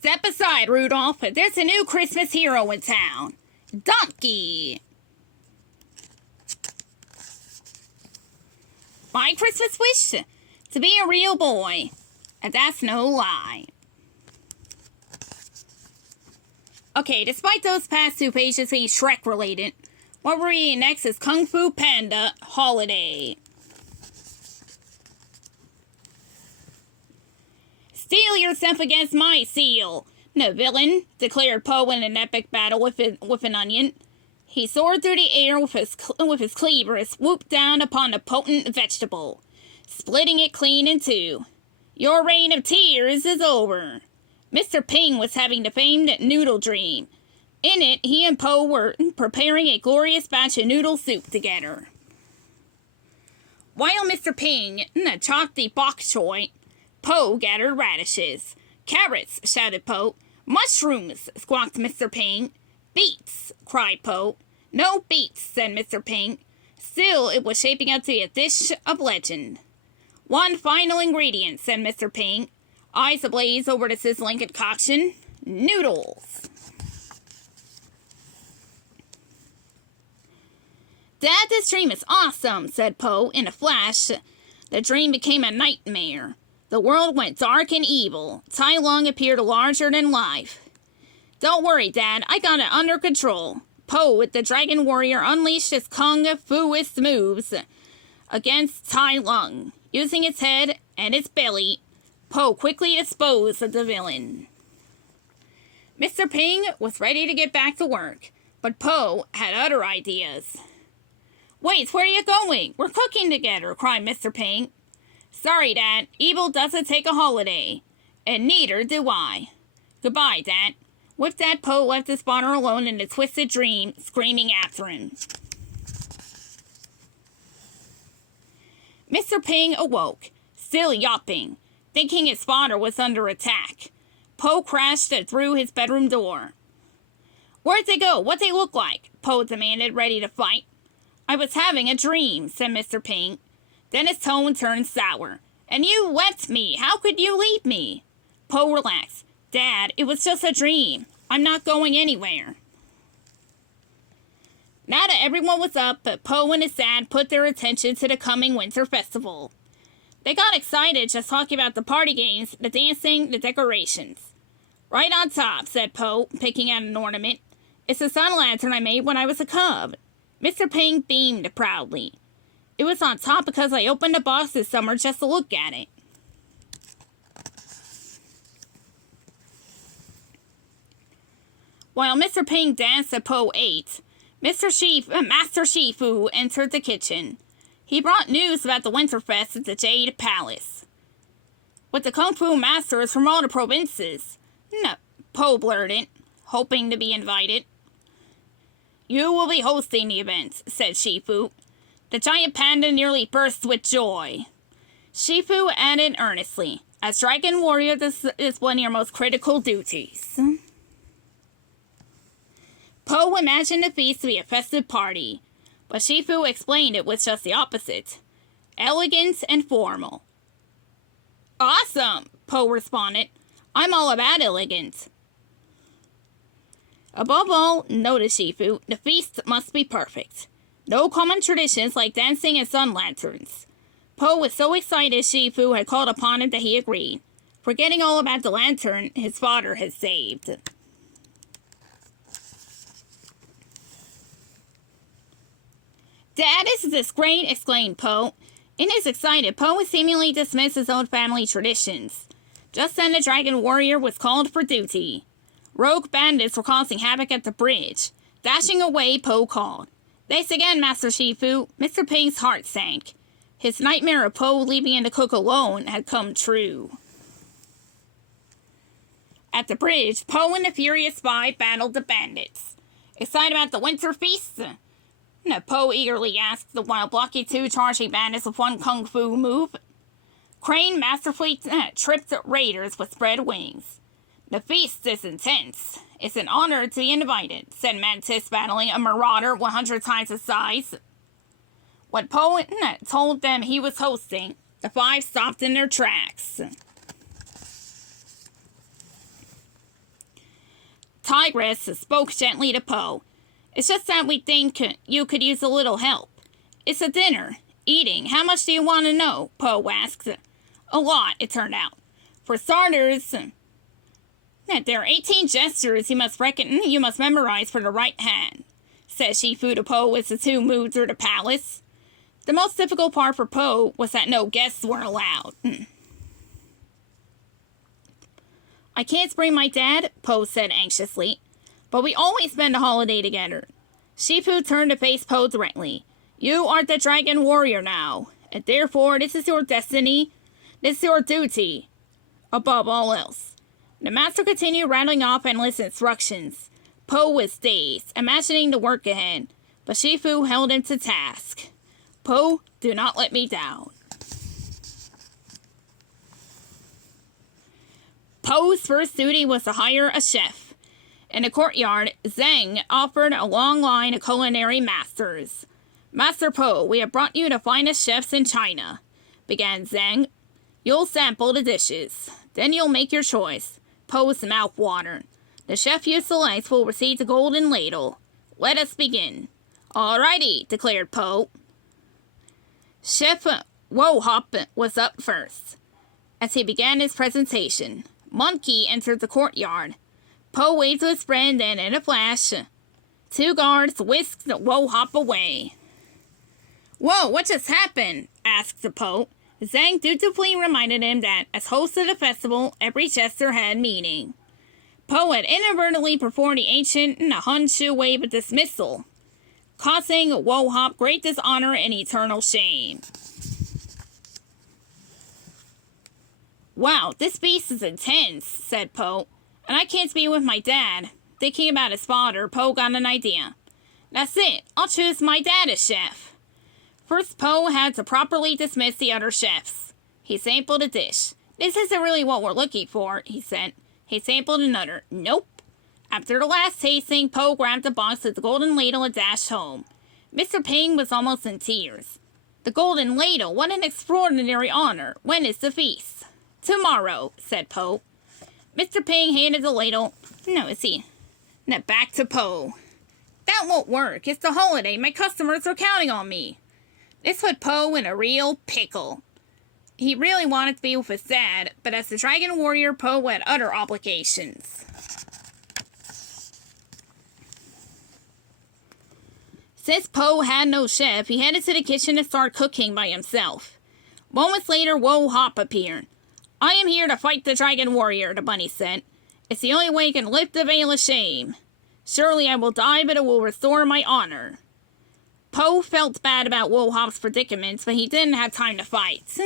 Step aside, Rudolph. There's a new Christmas hero in town. Donkey. My Christmas wish? To be a real boy. And that's no lie. Okay, despite those past 2 pages being Shrek related, what we're reading next is Kung Fu Panda Holiday. Steel yourself against my seal, no villain, declared Po in an epic battle with an onion. He soared through the air with his cleaver and swooped down upon the potent vegetable, splitting it clean in two. Your reign of tears is over. Mr. Ping was having the famed noodle dream. In it, he and Po were preparing a glorious batch of noodle soup together. While Mr. Ping chopped the bok choy, Po gathered radishes. Carrots, shouted Po. Mushrooms, squawked Mr. Ping. Beets, cried Po. No beets, said Mr. Ping. Still, it was shaping up to be a dish of legend. One final ingredient, said Mr. Ping, eyes ablaze over the sizzling concoction. Noodles. Dad, this dream is awesome, said Po in a flash. The dream became a nightmare. The world went dark and evil. Tai Lung appeared larger than life. Don't worry, Dad, I got it under control. Po, with the Dragon Warrior, unleashed his Kung Fuist moves against Tai Lung. Using its head and its belly, Po quickly disposed of the villain. Mr. Ping was ready to get back to work, but Po had other ideas. Wait, where are you going? We're cooking together, cried Mr. Ping. Sorry, Dad, evil doesn't take a holiday, and neither do I. Goodbye, Dad. With that, Po left his father alone in a twisted dream, screaming after him. Mr. Ping awoke, still yawping, thinking his father was under attack. Po crashed through his bedroom door. Where'd they go? What'd they look like? Po demanded, ready to fight. I was having a dream, said Mr. Ping. Then his tone turned sour. And you left me. How could you leave me? Po relaxed. Dad, it was just a dream. I'm not going anywhere. Now that everyone was up, Po and his dad put their attention to the coming winter festival. They got excited just talking about the party games, the dancing, the decorations. Right on top, said Po, picking out an ornament. It's a sun lantern I made when I was a cub. Mr. Ping beamed proudly. It was on top because I opened the box this summer just to look at it. While Mr. Ping danced and Po ate, Master Shifu entered the kitchen. He brought news about the Winterfest at the Jade Palace. With the Kung Fu masters from all the provinces. No, Po blurted, hoping to be invited. You will be hosting the event, said Shifu. The giant panda nearly burst with joy. Shifu added earnestly, as Dragon Warrior, this is one of your most critical duties. Po imagined the feast to be a festive party, but Shifu explained it was just the opposite. Elegant and formal. Awesome, Po responded. I'm all about elegance. Above all, noted Shifu, the feast must be perfect. No common traditions like dancing and sun lanterns. Po was so excited Shifu had called upon him that he agreed, forgetting all about the lantern his father had saved. Dad, isn't this great? Exclaimed Po. In his excited, Po seemingly dismissed his own family traditions. Just then the Dragon Warrior was called for duty. Rogue bandits were causing havoc at the bridge. Dashing away, Po called. Thanks again, Master Shifu. Mr. Ping's heart sank. His nightmare of Po leaving him to cook alone had come true. At the bridge, Po and the furious spy battled the bandits. Excited about the winter feast? Po eagerly asked, while blocking 2 charging bandits with 1 kung fu move. Crane masterfully tripped raiders with spread wings. The feast is intense. It's an honor to be invited, said Mantis, battling a marauder 100 times his size. When Po told them he was hosting, the 5 stopped in their tracks. Tigress spoke gently to Po. It's just that we think you could use a little help. It's a dinner. Eating. How much do you want to know? Po asked. A lot, it turned out. For starters, there are 18 gestures you must memorize for the right hand, said Shifu to Po as the two moved through the palace. The most difficult part for Po was that no guests were allowed. I can't bring my dad, Po said anxiously, but we always spend a holiday together. Shifu turned to face Po directly. You are the dragon warrior now, and therefore this is your destiny, this is your duty, above all else. The master continued rattling off endless instructions. Po was dazed, imagining the work ahead, but Shifu held him to task. Po, do not let me down. Po's first duty was to hire a chef. In the courtyard, Zhang offered a long line of culinary masters. Master Po, we have brought you the finest chefs in China, began Zhang. You'll sample the dishes. Then you'll make your choice. Po's mouth watered. The chef you select will receive the golden ladle. Let us begin. Alrighty, declared Po. Chef Wohop was up first. As he began his presentation, Monkey entered the courtyard. Po waved to his friend and in a flash, two guards whisked Wohop away. Whoa, what just happened? Asked Po. Zhang dutifully reminded him that, as host of the festival, every jester had meaning. Po had inadvertently performed the ancient Nahonshu wave of dismissal, causing Wohop great dishonor and eternal shame. Wow, this beast is intense, said Po, and I can't be with my dad. Thinking about his father, Po got an idea. That's it, I'll choose my dad as chef. First, Po had to properly dismiss the other chefs. He sampled a dish. This isn't really what we're looking for, he said. He sampled another. Nope. After the last tasting, Po grabbed the box with the golden ladle and dashed home. Mr. Ping was almost in tears. The golden ladle, what an extraordinary honor. When is the feast? Tomorrow, said Po. Mr. Ping handed the ladle. Back to Po. That won't work. It's the holiday. My customers are counting on me. This put Po in a real pickle. He really wanted to be with his dad, but as the dragon warrior, Po had other obligations. Since Po had no chef, he headed to the kitchen to start cooking by himself. Moments later, Wohop appeared. I am here to fight the dragon warrior, the bunny said. It's the only way I can lift the veil of shame. Surely I will die, but it will restore my honor. Po felt bad about Wohop's predicament, but he didn't have time to fight.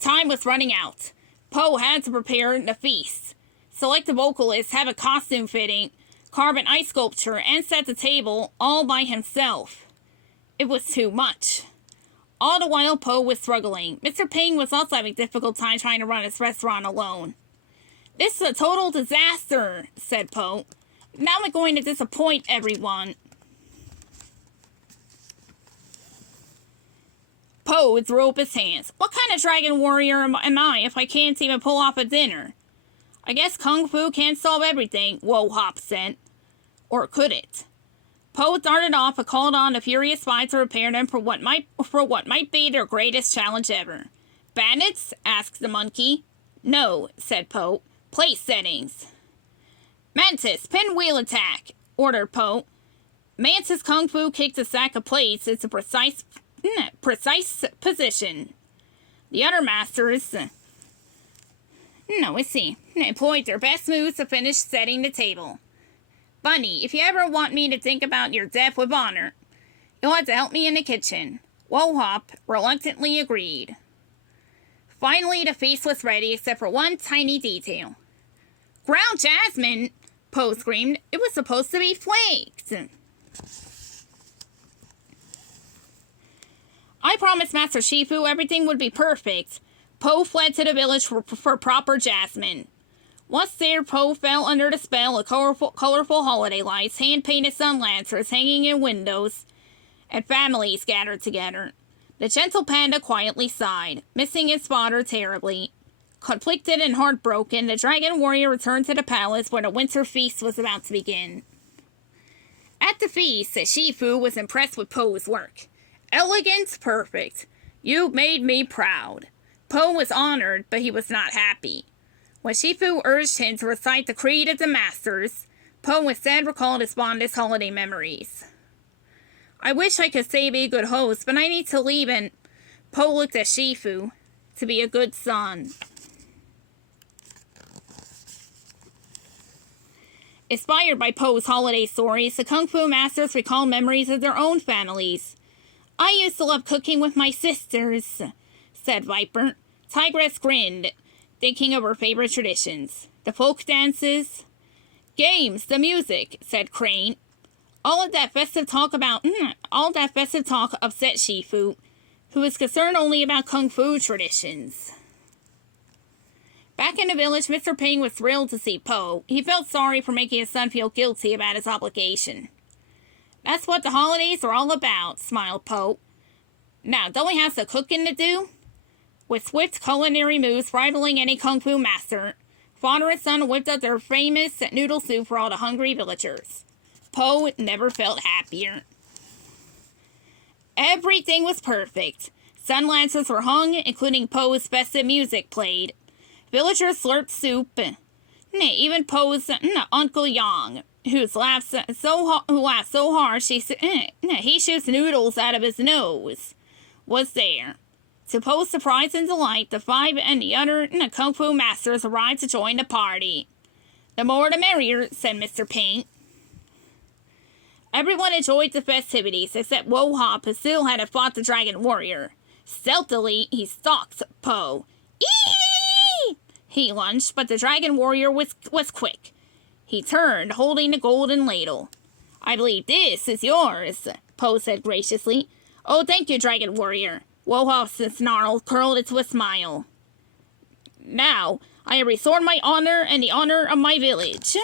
Time was running out. Po had to prepare the feast. Select the vocalist, have a costume fitting, carve an ice sculpture, and set the table all by himself. It was too much. All the while, Po was struggling. Mr. Ping was also having a difficult time trying to run his restaurant alone. This is a total disaster, said Po. Now I'm going to disappoint everyone. Po threw up his hands. What kind of dragon warrior am I if I can't even pull off a dinner? I guess Kung Fu can't solve everything, Wohop said. Or could it? Po darted off and called on the furious spies to prepare them for what might be their greatest challenge ever. Bandits? Asked the monkey. No, said Po. Place settings. Mantis, pinwheel attack, ordered Po. Mantis Kung Fu kicked a sack of plates into precise position. The other masters employed their best moves to finish setting the table. Bunny, if you ever want me to think about your death with honor, you'll have to help me in the kitchen. Wohop reluctantly agreed. Finally, the feast was ready except for one tiny detail. Ground jasmine, Po screamed. It was supposed to be flaked. I promised Master Shifu everything would be perfect. Po fled to the village for proper jasmine. Once there, Po fell under the spell of colorful holiday lights, hand-painted sun lanterns hanging in windows, and families gathered together. The gentle panda quietly sighed, missing his father terribly. Conflicted and heartbroken, the dragon warrior returned to the palace where the winter feast was about to begin. At the feast, Shifu was impressed with Po's work. Elegant, perfect. You made me proud. Po was honored, but he was not happy. When Shifu urged him to recite the Creed of the Masters, Po instead recalled his fondest holiday memories. I wish I could say be a good host, but I need to leave, and Po looked at Shifu to be a good son. Inspired by Po's holiday stories, the Kung Fu Masters recall memories of their own families. I used to love cooking with my sisters, said Viper. Tigress grinned, thinking of her favorite traditions. The folk dances. Games, the music, said Crane. All that festive talk upset Shifu, who was concerned only about Kung Fu traditions. Back in the village, Mr. Ping was thrilled to see Po. He felt sorry for making his son feel guilty about his obligation. That's what the holidays are all about, smiled Po. Now, don't we have some cooking to do? With swift culinary moves rivaling any Kung Fu master, father and son whipped up their famous noodle soup for all the hungry villagers. Po never felt happier. Everything was perfect. Sun lanterns were hung, including Po's festive music played. Villagers slurped soup. Even Po's Uncle Yang, who laughs so hard he shoots noodles out of his nose, was there. To Po's surprise and delight, the five and the other Kung Fu masters arrived to join the party. The more the merrier, said Mr. Ping. Everyone enjoyed the festivities, except Wo Hop, who still hadn't fought the dragon warrior. Stealthily, he stalked Po. Eee! He lunged, but the dragon warrior was quick. He turned, holding the golden ladle. I believe this is yours, Po said graciously. Oh, thank you, dragon warrior. Wo Hop's snarl curled into a smile. Now, I have restored my honor and the honor of my village.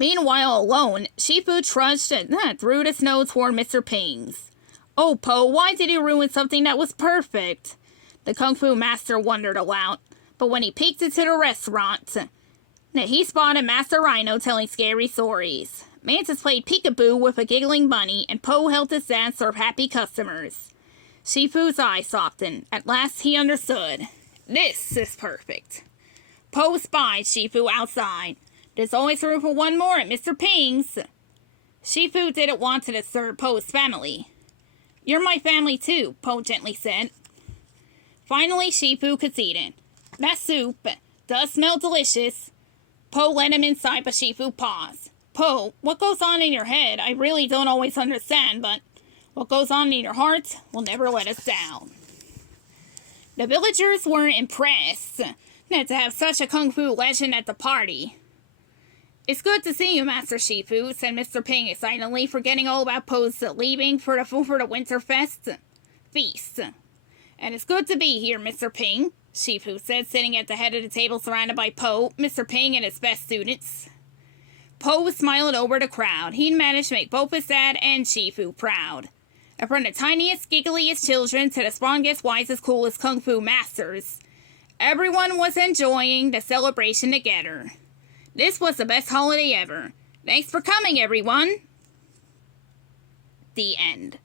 Meanwhile, alone, Shifu trudged through the snow toward Mr. Ping's. Oh, Po, why did you ruin something that was perfect? The Kung Fu master wondered aloud. But when he peeked into the restaurant, he spotted Master Rhino telling scary stories. Mantis played peekaboo with a giggling bunny, and Po helped his dad serve happy customers. Shifu's eyes softened. At last he understood. This is perfect. Po spied Shifu outside. There's always room for one more at Mr. Ping's. Shifu didn't want to disturb Po's family. You're my family too, Po gently said. Finally, Shifu conceded. That soup does smell delicious. Po led him inside, but Shifu paused. Po, what goes on in your head, I really don't always understand, but what goes on in your heart will never let us down. The villagers were impressed to have such a Kung Fu legend at the party. It's good to see you, Master Shifu, said Mr. Ping excitedly, forgetting all about Po's leaving for the winter feast. And it's good to be here, Mr. Ping, Shifu said, sitting at the head of the table surrounded by Po, Mr. Ping, and his best students. Po was smiling over the crowd. He'd managed to make both his dad and Shifu proud. And from the tiniest, giggliest children to the strongest, wisest, coolest Kung Fu masters, everyone was enjoying the celebration together. This was the best holiday ever. Thanks for coming, everyone. The end.